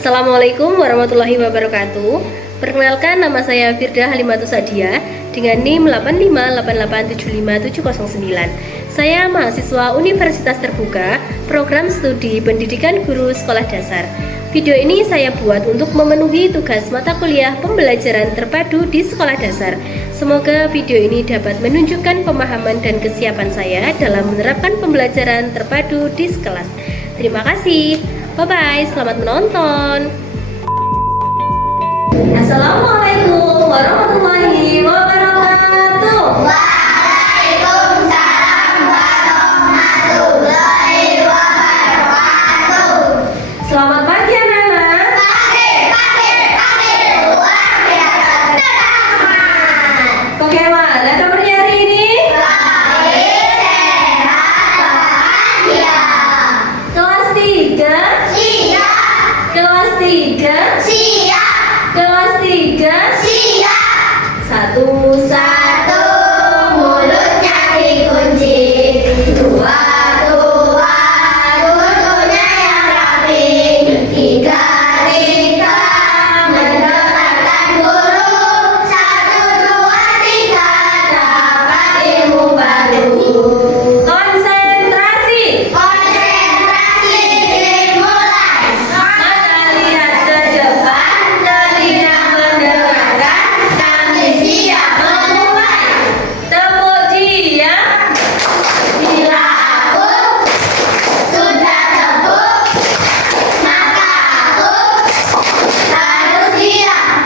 Assalamualaikum warahmatullahi wabarakatuh. Perkenalkan, nama saya Firda Halimatus Sadia dengan NIM 858875709. Saya mahasiswa Universitas Terbuka, Program Studi Pendidikan Guru Sekolah Dasar. Video ini saya buat untuk memenuhi tugas mata kuliah pembelajaran terpadu di sekolah dasar. Semoga video ini dapat menunjukkan pemahaman dan kesiapan saya dalam menerapkan pembelajaran terpadu di kelas. Terima kasih. Bye-bye, selamat menonton. Assalamualaikum warahmatullahi wabarakatuh. Waalaikumsalam warahmatullahi wabarakatuh. Selamat pagi anak-anak. Pagi, luar biasa semangat. Bagaimana kabarnya hari ini? Baik, sehat, bahagia. Kelas 3? Siap, Kelas 3? siap, Kelas 3? siap. Satu. Satu, mulutnya dikunci. Dua, duduknya yang rapi. Tiga, mendengarkan guru. Satu, dua, tiga, dapat ilmu baru. Konsentrasi. Konsentrasi dimulai. Mata lihat ke depan, telinga mendengarkan. Kami siap memulai. Tepuk diam. Bila aku sudah tepuk, maka aku harus diam.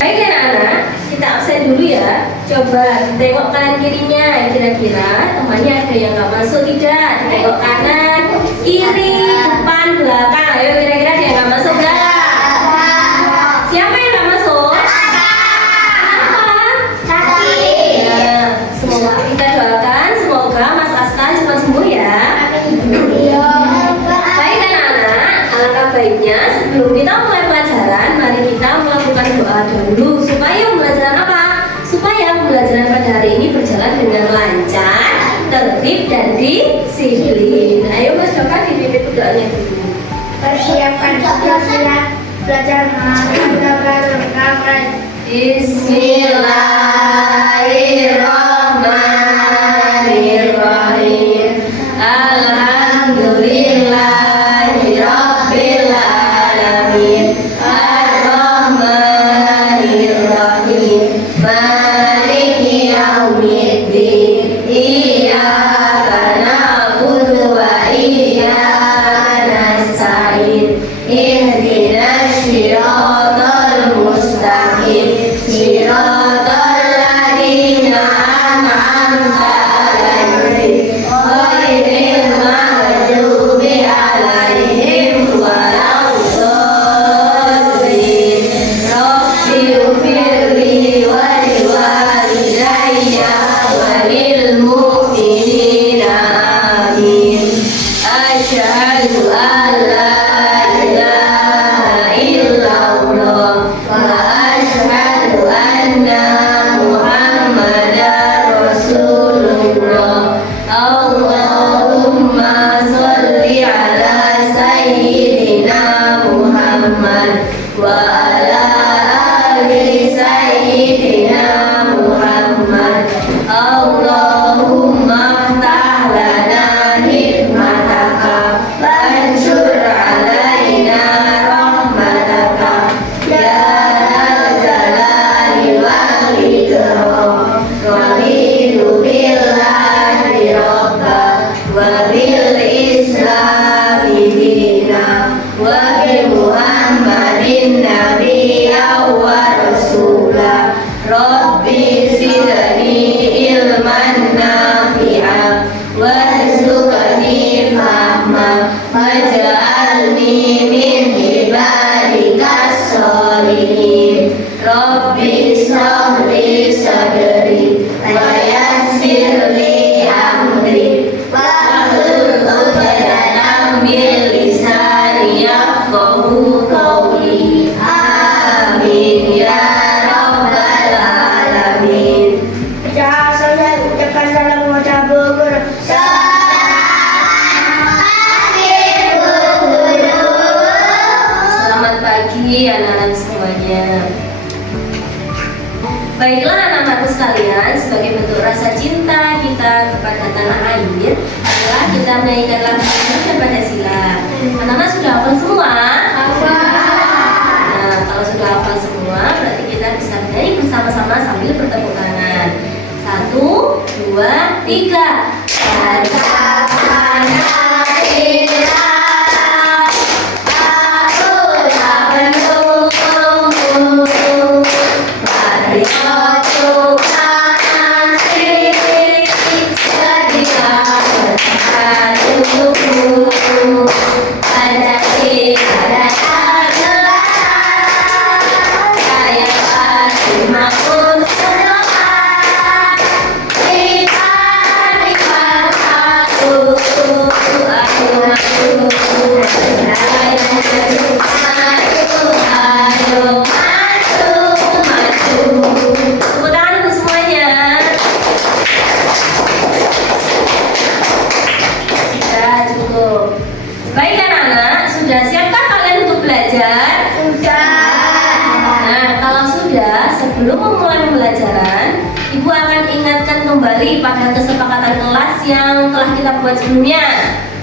Baik anak-anak, kita absen dulu ya. Coba tengok kanan kirinya. Kira-kira temannya ada yang nggak masuk tidak? Tengok kanan, kiri, depan, belakang. Ayo kira-kira ada yang nggak masuk nggak? Siapa yang nggak masuk? Kenapa? Ya, semoga kita doakan semoga Mas Askan cepat sembuh ya. Baik anak-anak, alangkah baiknya sebelum kita mulai pelajaran, mari kita melakukan doa dahulu supaya pembelajaran apa? Supaya pembelajaran pada hari ini berjalan dengan lancar, tertib dan disiplin. Ayo Mas Joko dipimpin doanya dulu. Persiapkan siap belajar Bismillahirrahmanirrahim. Alhamdulillahirabbil alamin. Arrahmanirrahim. Maliki yaumiddin. Iyyaka na'budu wa iyyaka nasta'in. Ihdinas siratal mustaqim. Siratal ladzina an'amta 'alaihim ghairil maghdubi 'alaihim waladdallin. Rabbi ighfirli wa liwalidayya wa lil mu'minina amin. Asyhadu an la ilaha illallah wa asyhadu anna Muhammadar Rasulullah. Allahumma sholli ala sayyidina Muhammad wa ala ali sayyidina Muhammad. Allahumma ftah lana hikmataka wanshur alaina rahmataka ya dzal jalali wal ikram. Raditu billahi rabba wa bil islami dina wa bi Muhammadin nabiyya wa rasula. Rabbi zidni ilman nafi'a warzuqni fahma waj'alni min ibadikas sholihin. Rabbi shrah li sadri wa yassir li amri wahlul 'uqdatam min lisani yafqahu qawli. pagi anak-anak semuanya. Baiklah anak-anakku sekalian, sebagai bentuk rasa cinta kita kepada tanah air adalah kita menyanyikan lagu Indonesia Pancasila. Anak-anak sudah hafal semua? Nah, kalau sudah hafal semua, berarti kita bisa menyanyi bersama-sama sambil bertepuk tangan. 1, 2, 3. Baik anak-anak, sudah siapkah kalian untuk belajar? Nah, kalau sudah, sebelum memulai pembelajaran, Ibu akan ingatkan kembali pada kesepakatan kelas yang telah kita buat sebelumnya.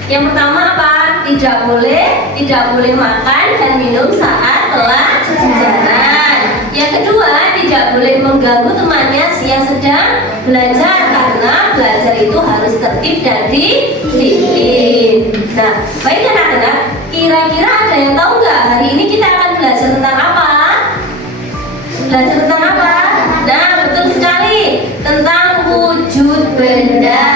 Yang pertama apa? Tidak boleh makan dan minum saat pelajaran. Yang kedua, tidak boleh mengganggu temannya yang sedang belajar, karena belajar itu harus tertib dan disiplin. Nah, baik anak-anak, kira-kira ada yang tahu nggak hari ini kita akan belajar tentang apa? Belajar tentang apa? Nah, betul sekali, tentang wujud benda.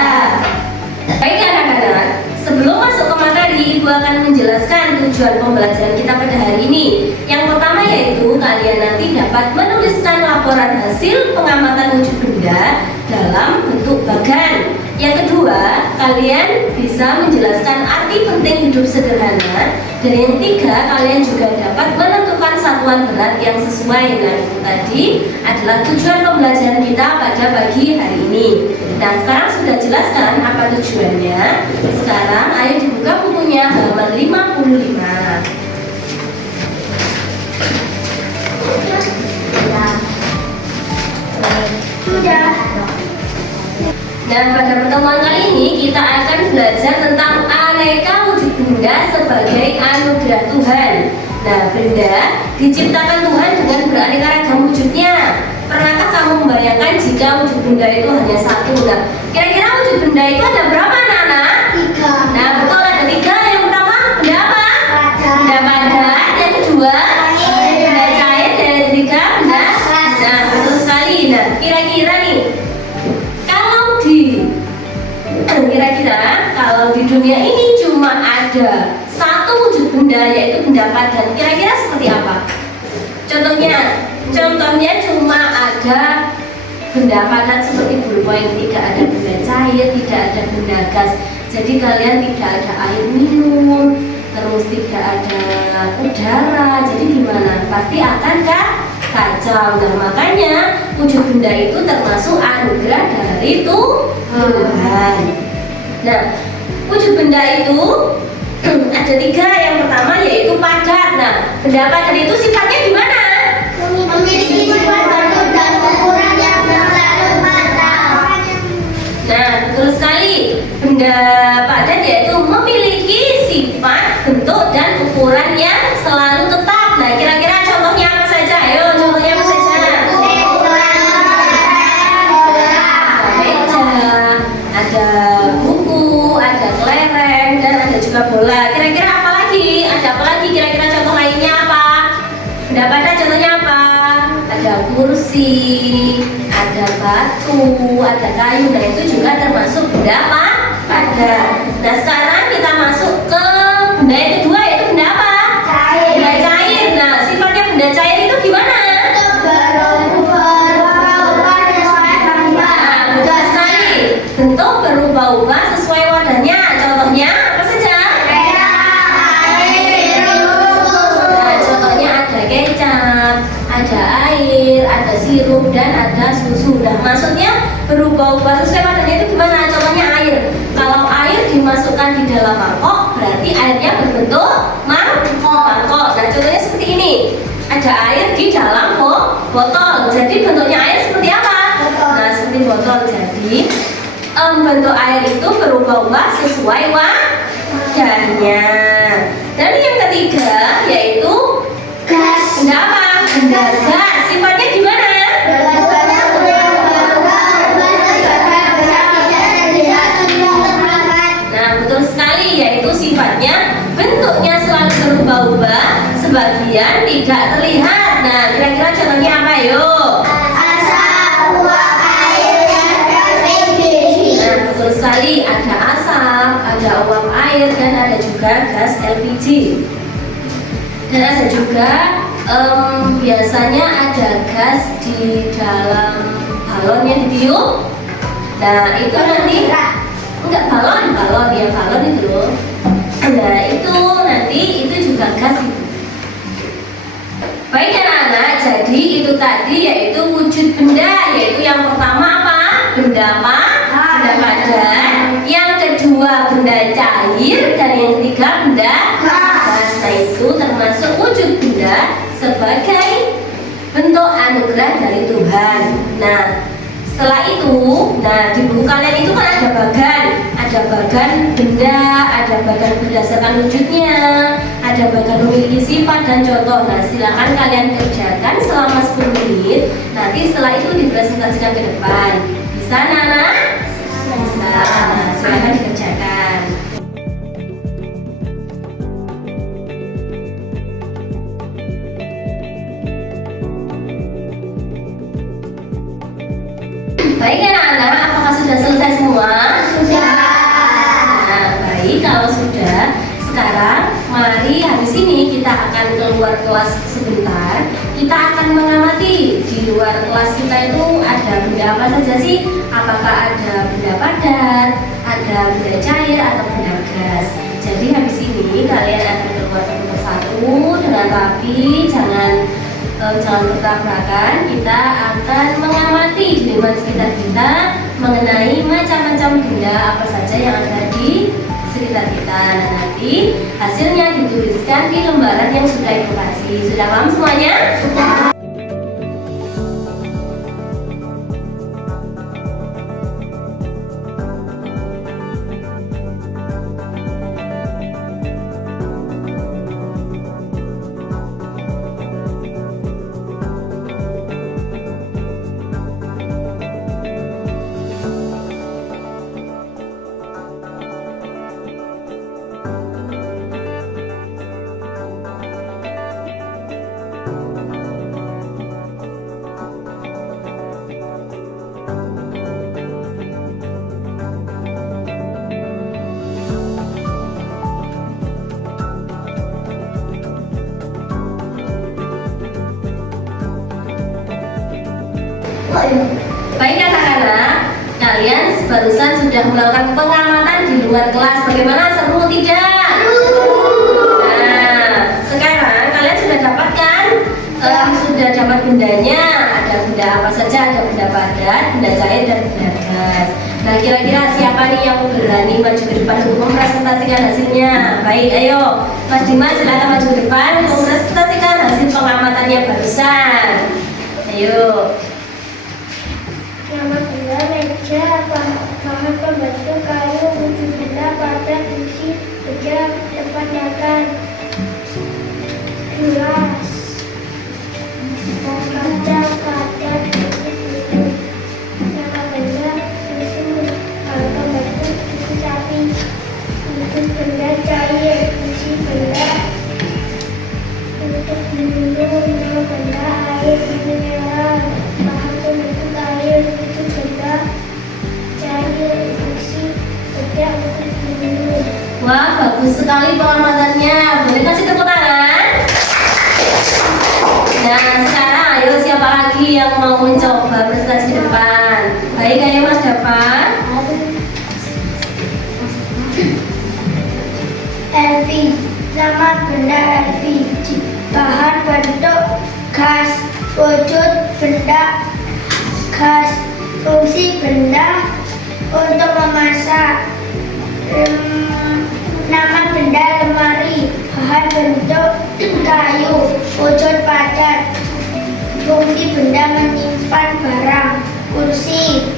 Baik anak-anak, sebelum masuk ke materi, Ibu akan menjelaskan tujuan pembelajaran kita pada hari ini. Yang pertama yaitu kalian nanti dapat menuliskan laporan hasil pengamatan wujud benda dalam bentuk bagan. Yang kedua, kalian bisa menjelaskan arti penting hidup sederhana. Dan yang ketiga, kalian juga dapat menentukan satuan berat yang sesuai. Nah, itu tadi adalah tujuan pembelajaran kita pada pagi hari ini. Nah, sekarang sudah jelas kan apa tujuannya? Sekarang ayo dibuka bukunya halaman 55. Dan pada pertemuan kali ini kita akan belajar tentang aneka wujud benda sebagai anugerah Tuhan. Nah, benda diciptakan Tuhan dengan beraneka ragam wujudnya. Pernahkah kamu membayangkan jika wujud benda itu hanya satu? Nah, kira-kira wujud benda itu ada berapa anak-anak? 3. Nah, betul, ada 3. Yang pertama, benda apa? Benda padat. Yang kedua, benda cair. Dan yang ketiga, benda gas. Nah, betul sekali. Nah, kira-kira nih, kira-kira kalau di dunia ini cuma ada satu wujud benda, yaitu benda padat, kira-kira seperti apa? Contohnya cuma ada benda padat seperti pulpen, tidak ada benda cair, tidak ada benda gas. Jadi kalian tidak ada air minum, terus tidak ada udara. Jadi gimana? Pasti akan kacau. Nah, makanya wujud benda itu termasuk anugerah dari Tuhan. Nah, wujud benda itu ada 3. Yang pertama yaitu padat. Nah, benda padat itu sifatnya gimana? Memiliki sifat bentuk dan ukuran yang selalu padat. Nah, betul sekali. Benda padat yaitu memiliki sifat bentuk dan ukuran yang selalu tetap. Nah, kira-kira contohnya apa saja? Ayo, contohnya apa saja? Ada buku, ada kelereng, dan ada juga bola. Kira-kira apa lagi? Ada apa lagi? Kira-kira contoh lainnya apa? Benda padat contohnya apa? Ada kursi, ada batu, ada kayu. Nah, itu juga termasuk benda padat. Nah, sekarang kita masuk ke benda yang kedua, yaitu benda apa? Cair. Benda cair. Nah, sifatnya benda cair itu gimana? Bentuk berubah-ubah sesuai wadahnya. Contohnya apa saja? Nah, contohnya ada kecap, ada air, ada sirup, dan ada susu. Nah, maksudnya berubah-ubah sesuai wadahnya itu gimana? Contohnya air. Kalau air dimasukkan di dalam mangkok, berarti airnya berbentuk mangkok. Nah, contohnya seperti ini. ada air di dalam botol. Jadi bentuknya air seperti apa? Nah, seperti botol. Jadi bentuk air itu berubah-ubah sesuai wadahnya. Dan yang ketiga yaitu gas. benda apa? Benda gas. Sifatnya gimana? Nah, betul sekali, yaitu sifatnya bentuknya selalu berubah-ubah, sebagian tidak terlihat. Nah, kira-kira contohnya apa yuk? Asap, uap, air, dan LPG. Nah, betul sekali, ada asap, ada uap air, dan ada juga gas LPG. Dan ada juga biasanya ada gas di dalam balon yang ditiup. Nah, itu nanti enggak balon ya, balon itu loh. Nah, itu nanti itu juga gas itu. Baik anak-anak, jadi itu tadi yaitu wujud benda, yaitu yang pertama apa? Benda apa? Benda padat. Yang kedua benda cair, dan yang ketiga benda gas. Nah, itu termasuk wujud benda sebagai bentuk anugerah dari Tuhan. Nah, setelah itu, nah di buku kalian itu kan ada bagan benda, ada bagan berdasarkan wujudnya, ada bagan memiliki sifat dan contoh. Nah, silakan kalian kerjakan selama 10 menit. Nanti setelah itu dipresentasikan ke depan. Bisa, Nana? Bisa. Nah, silakan dikerjakan. Baik anak-anak, apakah sudah selesai semua? Sudah. Nah, baik kalau sudah. Sekarang mari habis ini kita akan keluar kelas sebentar. Kita akan mengamati di luar kelas kita itu ada benda apa saja sih? Apakah ada benda padat, ada benda cair, atau benda gas? Jadi habis ini kalian akan keluar satu persatu dengan rapi, jangan bertabrakan. Kita akan mengamati di lingkungan sekitar kita mengenai macam-macam benda apa saja yang ada di sekitar kita. Nah, nanti hasilnya dituliskan di lembaran yang sudah Ibu kasih. Sudah paham semuanya? Sudah. Baik anak-anak, kalian barusan sudah melakukan pengamatan di luar kelas. Bagaimana, seru tidak? Nah, sekarang kalian sudah dapatkan, sudah dapat bendanya. Ada benda apa saja? Ada benda padat, benda cair, dan benda gas. Nah, kira-kira siapa nih yang berani maju ke depan untuk mempresentasikan hasilnya? Baik, ayo Mas Dimas, silakan maju ke depan untuk mempresentasikan hasil pengamatannya barusan. Ayo. Nama benda meja, bahan pembentuk kayu, wujud benda padat, besi, beja, tempat makan, gelas, kaca, padat, nama benda susu, bahan pembentuk susu sapi, wujud benda cair, besi benda untuk minum, nama benda air mineral, bahan pembentuk air, wujud benda cair, besi benda untuk minum. Wah, bagus sekali pengamatannya. Boleh kasih tepuk tangan? Nah, sekarang ayo siapa lagi yang mau mencoba presentasi di depan? Baik, ayo Mas Dava. LP, nama benda LPG, bahan bentuk gas, wujud benda gas, fungsi benda untuk memasak, Nama benda lemari, bahan bentuk kayu, wujud padat. Fungsi benda menyimpan barang. Kursi.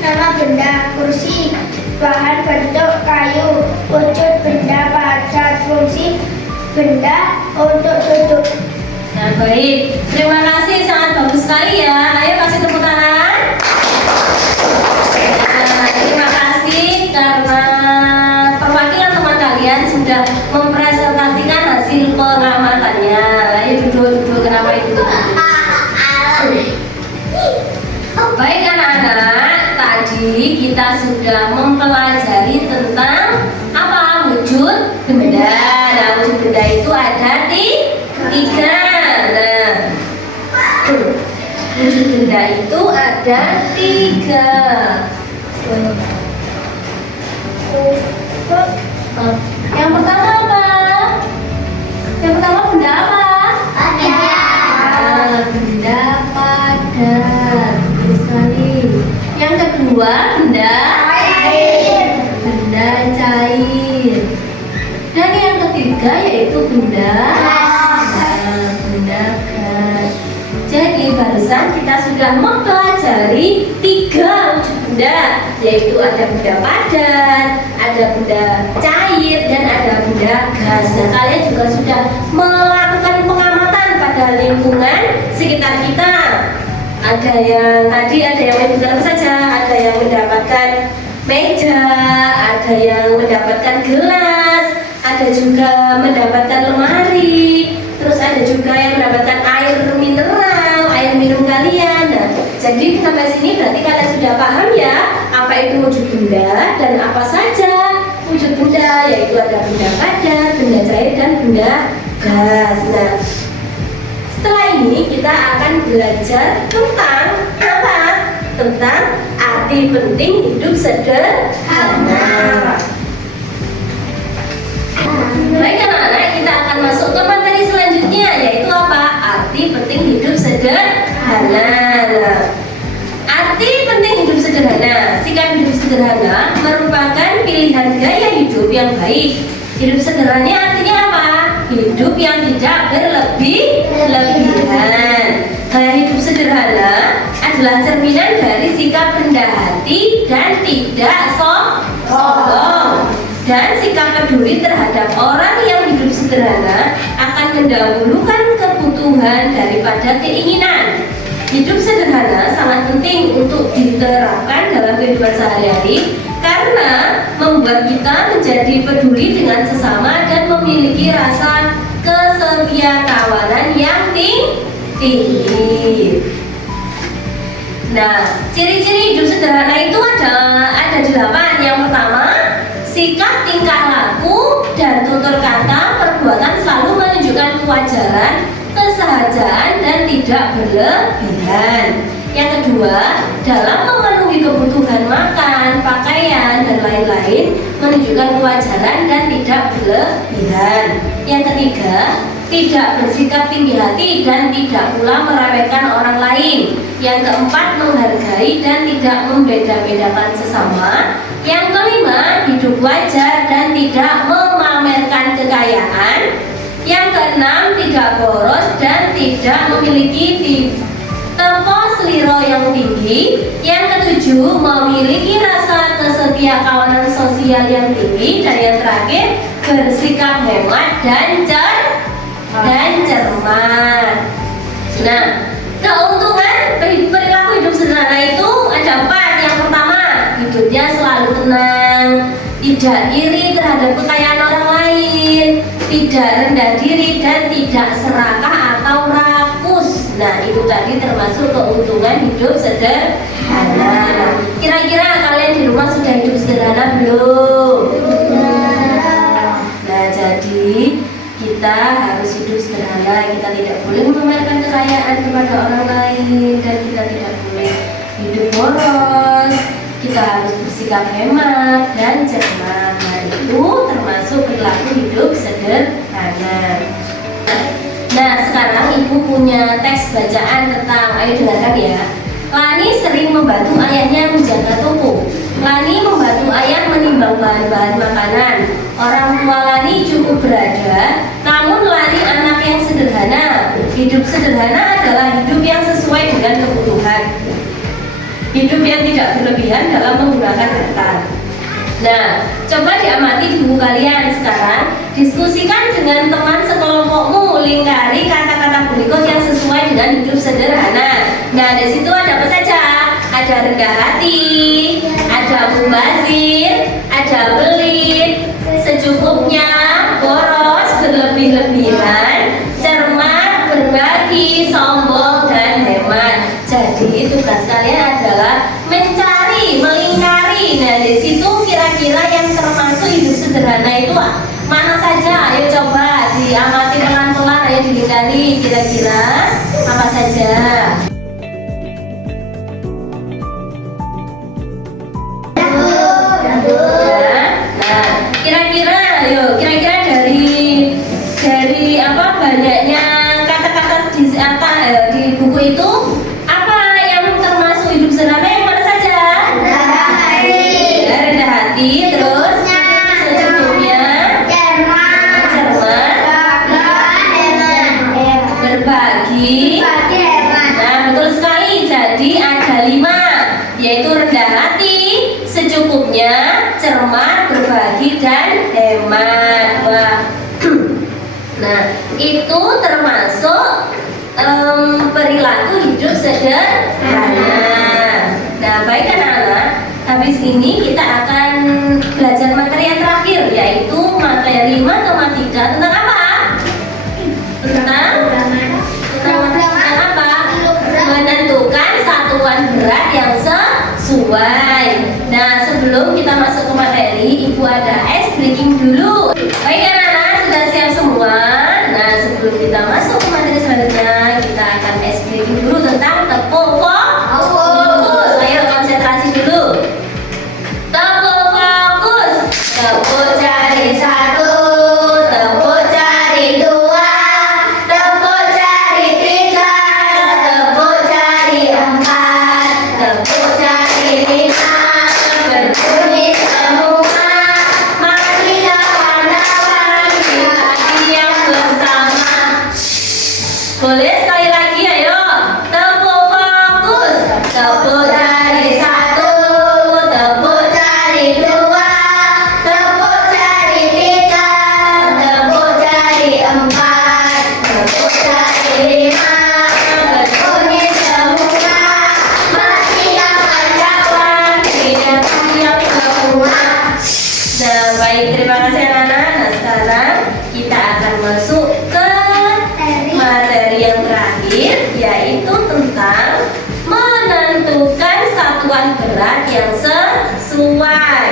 Nama benda kursi, bahan bentuk kayu, wujud benda padat. Fungsi benda untuk duduk. Nah, baik. Terima kasih, sangat bagus sekali ya. Ayo kasih tepuk tangan. Nah, terima kasih karena perwakilan teman kalian sudah mempresentasikan hasil pengamatannya. Ayo duduk, kenapa itu? Baik anak-anak, tadi kita sudah mempelajari tentang apa? Wujud benda. Nah, wujud benda itu ada tiga. Nah, wujud benda itu ada tiga. Yang pertama apa? Yang pertama benda apa? Benda padat. Betul sekali. Yang kedua benda benda cair. Dan yang ketiga yaitu benda benda gas. Jadi barusan kita sudah mempelajari tiga wujud benda, yaitu ada benda padat, ada benda cair, dan ada benda gas. Nah, kalian juga sudah melakukan pengamatan pada lingkungan sekitar kita. Ada yang mendapatkan apa saja, ada yang mendapatkan meja, ada yang mendapatkan gelas, ada juga mendapatkan lemari, terus ada juga yang mendapatkan air mineral, air minum kalian. Nah, jadi sampai sini berarti kalian sudah paham ya apa itu wujud benda dan apa saja wujud benda, yaitu ada benda padat, benda cair, dan benda gas. Nah, setelah ini kita akan belajar tentang apa? Tentang arti penting hidup sederhana. Baik anak-anak, kita akan masuk ke materi selanjutnya, yaitu apa? Arti penting hidup sederhana. Nah, arti penting hidup sederhana. Sikap hidup sederhana merupakan pilihan gaya hidup yang baik. Hidup sederhana artinya apa? Hidup yang tidak berlebih-lebihan. Gaya hidup sederhana adalah cerminan dari sikap rendah hati dan tidak sombong. Dan sikap peduli terhadap orang yang hidup sederhana akan mendahulukan kebutuhan daripada keinginan. Hidup sederhana sangat penting untuk diterapkan dalam kehidupan sehari-hari karena membuat kita menjadi peduli dengan sesama dan memiliki rasa kesetiakawanan yang tinggi. Nah, ciri-ciri hidup sederhana itu ada 8. Yang pertama, sikap, tingkah laku, dan tutur kata, perbuatan selalu menunjukkan kewajaran, kesehajaan, dan tidak berlebihan. Yang kedua, dalam memenuhi kebutuhan makan, pakaian, dan lain-lain, menunjukkan kewajaran dan tidak berlebihan. Yang ketiga, tidak bersikap tinggi hati dan tidak pula meremehkan orang lain. Yang keempat, menghargai dan tidak membeda-bedakan sesama. Yang kelima, hidup wajar dan tidak memamerkan kekayaan. Yang keenam, tidak boros dan tidak memiliki tempo seliro yang tinggi. Yang ketujuh, memiliki rasa kesetiakawanan sosial yang tinggi. Dan yang terakhir, bersikap hemat dan cermat. Nah, keuntungan perilaku hidup sederhana itu ada 4. Yang pertama, hidupnya selalu tenang, tidak iri terhadap kekayaan orang lain, tidak rendah diri, dan tidak serakah atau rakus. Nah, itu tadi termasuk keuntungan hidup sederhana. Nah, kira-kira kalian di rumah sudah hidup sederhana belum? Nah, jadi kita harus hidup sederhana. Kita tidak boleh memamerkan kekayaan kepada orang lain, dan kita tidak boleh hidup boros. Kita harus bersikap hemat dan cermat. Nah, itu termasuk perilaku hidup sederhana. Nah, sekarang ibu punya teks bacaan tentang, ayo dengarkan ya. Lani sering membantu ayahnya menjaga toko. Lani membantu ayah menimbang bahan-bahan makanan. Orang tua Lani cukup berada, namun Lani anak yang sederhana. Hidup sederhana adalah hidup yang sesuai dengan kebutuhan. Hidup yang tidak berlebihan dalam menggunakan harta. Nah, coba diamati di buku kalian sekarang. Diskusikan dengan teman sekelompokmu, lingkari kata-kata berikut yang sesuai dengan hidup sederhana. Nah, di situ ada apa saja? Ada rendah hati, ada mubazir, ada pelit, secukupnya, boros, berlebih-lebihan, cermat, berbagi, sombong, dan hemat. Jadi tugas kalian adalah mencari, melingkari. Nah, di situ kira-kira yang termasuk hidup sederhana itu mana saja? Ayo coba diamati pelan-pelan, ayo dilingkari. Kira-kira apa saja? Kira-kira dari apa banyaknya kata-kata di buku itu, apa yang termasuk hidup sederhana yang mana saja? Rendah hati, terus secukupnya, cermat, berbagi. Nah, betul sekali. Jadi ada 5, yaitu rendah hati, secukupnya, cermat, berbagi, dan hemat. Wah. Nah, itu termasuk perilaku hidup sederhana. Nah, baik anak-anak, habis ini kita akan belajar materi yang terakhir, yaitu materi matematika tentang apa? Tentang apa? Menentukan satuan berat yang sesuai. Nah, sebelum kita masuk ke materi, Ibu ada ice breaking dulu. Baik anak-anak, sudah siap semua? Nah, sebelum kita masuk ke materi selanjutnya, kita akan ice breaking dulu tentang tepuk fokus. Ayo konsentrasi dulu. Tepuk fokus. Tepuk jari 1, tepuk jari 2, tepuk jari 3, tepuk jari 4, tepuk jari 5. Berbunyi semua. Mari kawan-kawan kita diam bersama. Boleh sekali lagi, ayo. Tepuk fokus. Tepuk jari 1, tepuk jari 2, tepuk jari 3, tepuk jari 4, tepuk jari 5. Berbunyi semua. Mari kawan-kawan kita diam semua. Nah, baik, terima kasih anak-anak. Nah, sekarang kita akan masuk ke materi yang terakhir, yaitu tentang menentukan satuan berat yang sesuai.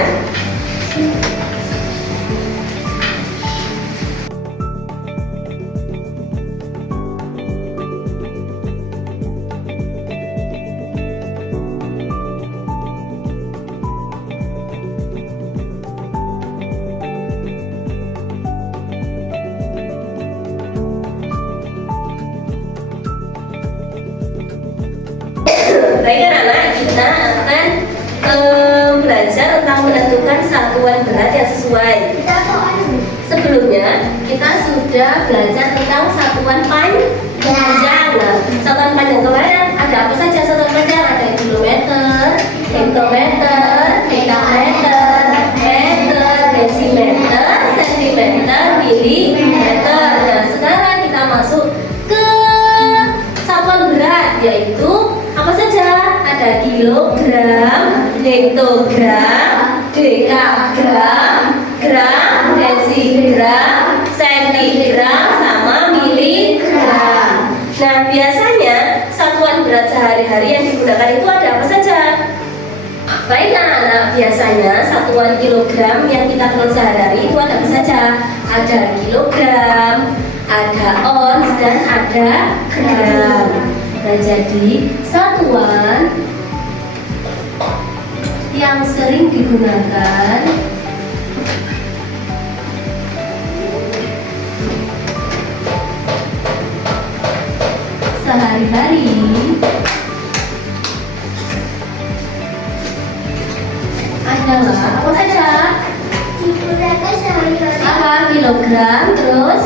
Baik anak-anak, kita akan belajar tentang menentukan satuan berat yang sesuai. Sebelumnya kita sudah belajar tentang satuan panjang. Nah, satuan panjang kemarin ada apa saja? Satuan panjang ada kilometer, hektometer, pentameter, meter, desimeter, sentimeter, milimeter. Nah, sekarang kita masuk ke satuan berat, yaitu apa saja? Ada kilogram, hektogram, dekagram, gram, desigram, sentigram, sama miligram. Nah, biasanya satuan berat sehari-hari yang digunakan itu ada apa saja? Baik anak-anak, biasanya satuan kilogram yang kita kenal sehari-hari itu ada apa saja? Ada kilogram, ada ons, dan ada gram. Nah, jadi satuan yang sering digunakan sehari-hari adalah apa saja? Digunakan sehari-hari. Apa? Kilogram, terus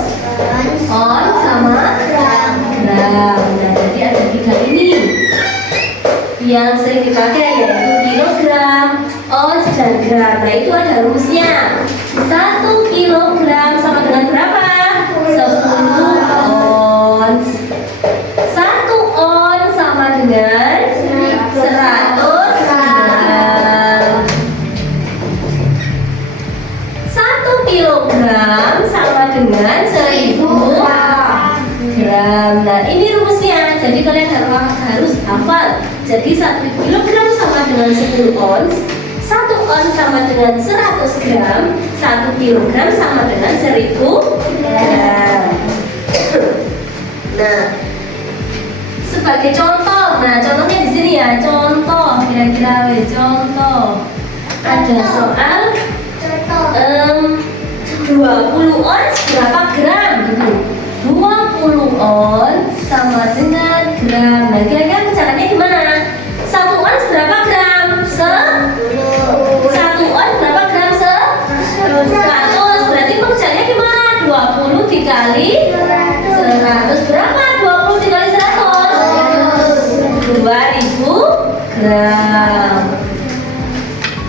on sama gram. Nah, jadi ada 3 ini yang sering dipakai, yaitu kilogram, ons, dan gram. Nah, itu ada rumusnya. 1 kilogram sama dengan berapa? 10 ons. 1 ons sama dengan 100 gram. 1 kilogram sama dengan 1000 gram. Nah, ini rumusnya. Jadi kalian harus hafal. Jadi 1 kilogram sama dengan 10 ons, 1 ons sama dengan 100 gram, 1 kilogram sama dengan 1000 gram. Nah, sebagai contoh, nah contohnya di sini ya. Contoh, kira-kira contoh. Ada soal 20 ons berapa gram gitu. 20 ons sama dengan gram. Nah, kira-kira caranya gimana? 1 ons berapa gram? 1 ons berapa gram? 100. Berarti pengerjaannya gimana? 20 dikali 100 berapa? 20 dikali 100 2000 gram.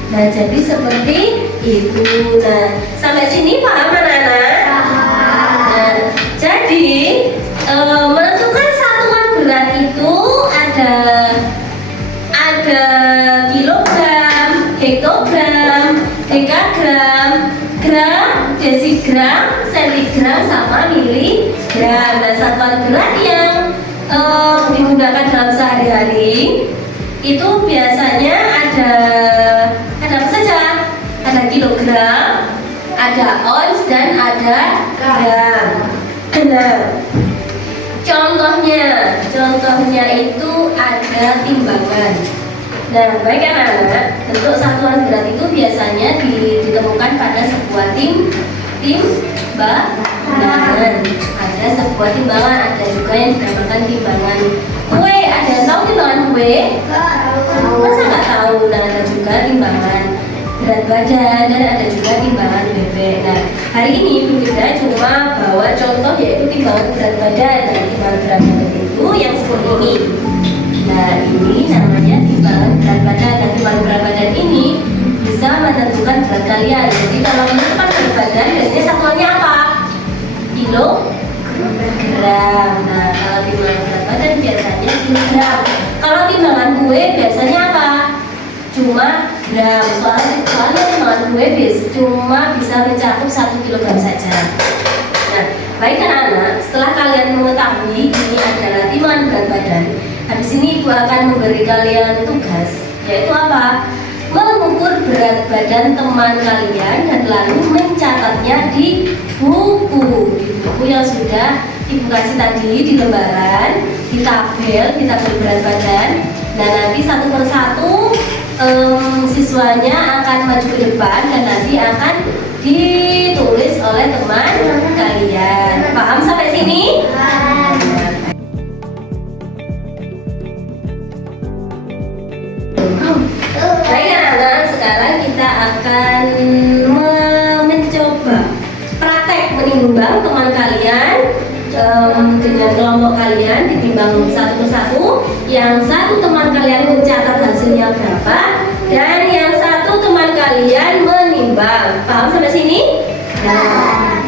Nah, jadi seperti itu. Nah, sampai sini paham anak-anak? Nah, jadi menentukan satuan berat itu ada kilogram, hektogram, dekagram, gram, desigram, sentigram, sama miligram. Nah, satuan berat yang digunakan dalam sehari-hari itu biasanya ada apa saja? Ada kilogram, ada ons, dan ada gram. Nah, contohnya itu ada timbangan. Nah, baik anak-anak, bentuk satuan berat itu biasanya ditemukan pada sebuah timbangan. Ada sebuah timbangan, ada juga yang dinamakan timbangan kue. Ada yang tahu timbangan kue? Masa nggak tahu? Nah, ada juga timbangan berat badan, dan ada juga timbangan bebek. Nah, hari ini Bu Firda cuma bawa contoh, yaitu timbangan berat badan. Nah, timbangan berat badan itu yang seperti ini. Nah, ini namanya timbangan berat badan. Dan timbangan berat badan ini bisa menentukan berat kalian. Jadi kalau menentukan berat badan, biasanya satuannya apa? Kilogram. Nah, kalau timbangan berat badan biasanya kilogram. Kalau timbangan kue biasanya apa? Cuma gram. Soalnya timbangan kue cuma bisa mencakup 1 kilogram saja. Nah, baik anak-anak, setelah kalian mengetahui ini adalah timbangan berat badan, habis ini Ibu akan memberi kalian tugas, yaitu apa? Mengukur berat badan teman kalian dan lalu mencatatnya di buku yang sudah Ibu kasih tadi di lembaran, di tabel berat badan. Nah, nanti satu persatu siswanya akan maju ke depan dan nanti akan ditulis oleh teman kalian. Paham sampai sini? Baik anak-anak, sekarang kita akan mencoba praktek menimbang teman kalian dengan kelompok kalian, ditimbang satu persatu. Yang satu teman kalian mencatat hasilnya berapa, dan yang satu teman kalian menimbang. Paham sampai sini? Nah.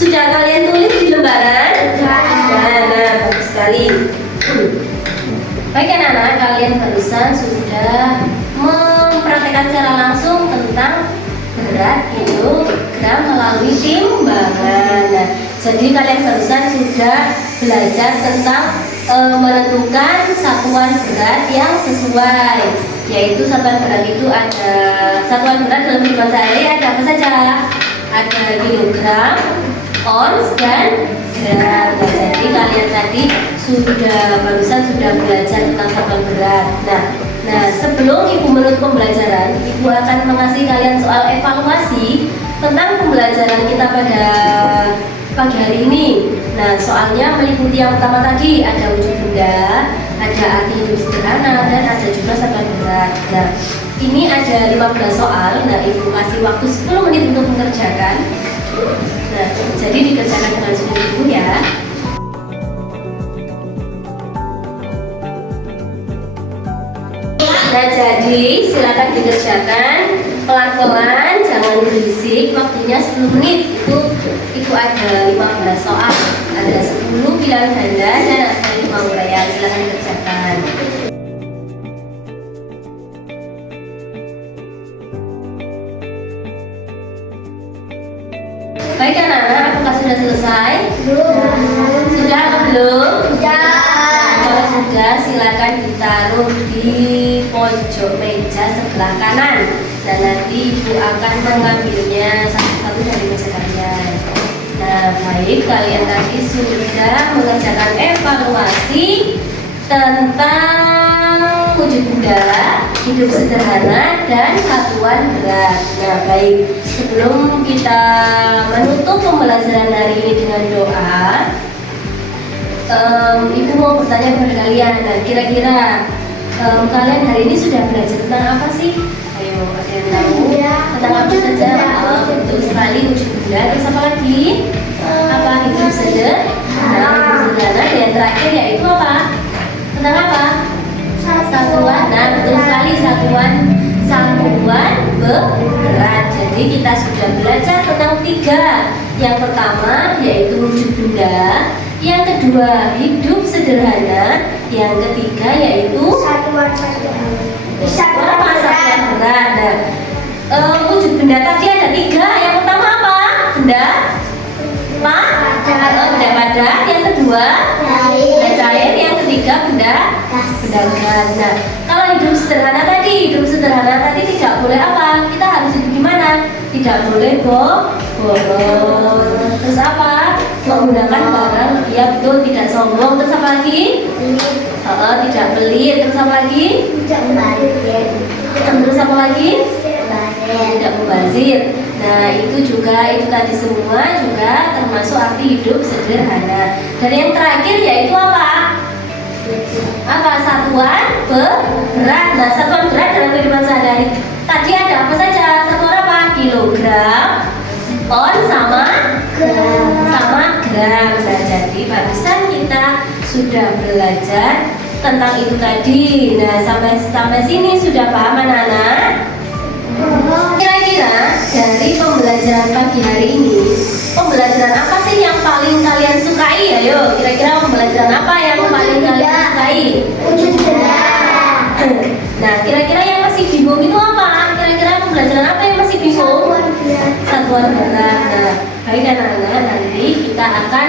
Sudah kalian tulis di lembaran? Nah, bagus sekali. Baik anak-anak, kalian barusan sudah mempraktekkan secara langsung tentang berat kilogram melalui timbangan. Nah, Jadi kalian barusan sudah belajar tentang menentukan satuan berat yang sesuai, yaitu satuan berat itu ada satuan berat dalam kehidupan sehari ada apa saja? Ada kilogram, ons, dan gram. Nah, jadi kalian tadi barusan sudah belajar tentang satuan berat. Nah, sebelum Ibu menutup pembelajaran, Ibu akan mengasih kalian soal evaluasi tentang pembelajaran kita pada pagi hari ini. Nah, soalnya meliputi yang pertama tadi ada wujud benda, ada arti hidup sederhana, dan ada juga satuan berat. Nah, ini ada 15 soal. Nah, Ibu kasih waktu 10 menit untuk mengerjakan. Nah, jadi dikerjakan dengan sungguh Ibu ya. Nah, jadi silakan dikerjakan pelan-pelan, jangan berisik. Waktunya 10 menit. Itu ada 15 soal. Ada 10 bilangan ganda dan ada 5 uraian. Silakan dikerjakan. Baik anak-anak, apakah sudah selesai? Sudah atau belum? Kalau sudah, silakan ditaruh di pojok meja sebelah kanan. Dan nanti Ibu akan mengambilnya satu-satu dari meja kalian. Nah, baik, kalian tadi sudah mengerjakan evaluasi tentang wujud benda, hidup sederhana, dan satuan berat. Nah, baik, sebelum kita menutup pembelajaran hari ini dengan doa, Ibu mau bertanya kepada kalian. Nah, kira-kira kalian hari ini sudah belajar tentang apa sih? Ayo, ada yang tahu? Tentang apa saja? Betul sekali, wujud benda. Terus apa lagi? Apa hidup sederhana? Dan yang terakhir yaitu apa? Tentang apa? Satuan. Nah, betul sekali, satuan berat. Jadi kita sudah belajar tentang 3. Yang pertama yaitu wujud benda, yang kedua hidup sederhana, yang ketiga yaitu satuan berat. Nah, wujud benda tadi ada 3. Yang pertama apa? Benda padat. Yang kedua benda cair. Yang ketiga benda gas. Nah, kalau hidup sederhana tadi tidak boleh apa? Kita harus hidup gimana? Tidak boleh boros. Terus apa? Menggunakan barang, ya betul, tidak sombong. Terus apa lagi? Tidak pelit. Terus apa lagi? Terus apa lagi? Tidak mubazir. Nah, itu tadi semua juga termasuk arti hidup sederhana. Dan yang terakhir yaitu apa? Satuan berat. Nah, satuan berat dalam kehidupan sehari-hari tadi ada apa saja? Satuan apa? Kilogram, on, sama gram. Nah, jadi barusan kita sudah belajar tentang itu tadi. Nah, sampai sini sudah paham anak-anak? Kira-kira dari pembelajaran pagi hari ini, pembelajaran apa sih yang paling kalian sukai? Ayo, kira-kira pembelajaran apa yang paling kalian sukai? Wujud benda. Nah, kira-kira yang masih bingung itu apa? Kira-kira pembelajaran apa yang masih bingung? Satuan berat. Nah, baik anak-anak, nanti kita akan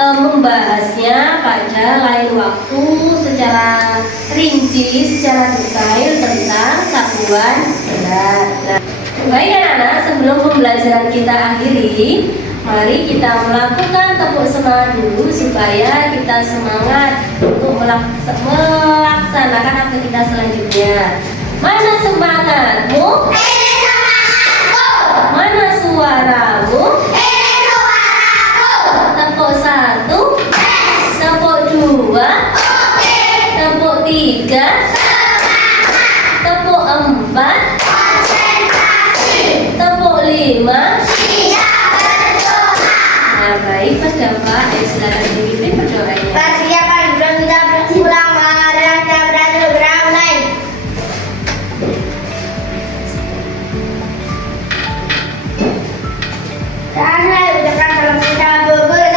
membahasnya pada lain waktu secara rinci, secara detail tentang satuan berat. Nah, baik anak-anak, sebelum pembelajaran kita akhiri, mari kita melakukan tepuk semangat dulu supaya kita semangat untuk melaksanakan aktivitas selanjutnya. Mana semangatmu? Ini semangatku. Mana suaramu? Ini suaraku. Tepuk 1, Yes. tepuk 2, Oke. tepuk 3, Semangat. tepuk 4, Konsentrasi. tepuk 5. Siap berdoa. Nah, baik Mas Dava, ayo silakan dipimpin berdoanya. Persiapan belum kita pulang arah dan ground line. Saya ucapkan salam kita bubur.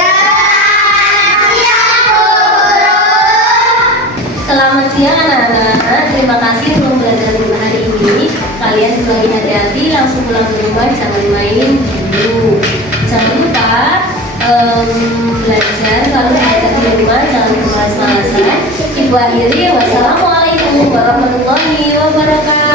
Selamat siang anak-anak, terima kasih untuk pembelajaran hari ini. Kalian semakin hati-hati, langsung pulang ke rumah, jangan main dulu. Jangan lupa belajar, selalu belajar di rumah, jangan bermalas-malasan. Ibu akhiri, wassalamualaikum warahmatullahi wabarakatuh.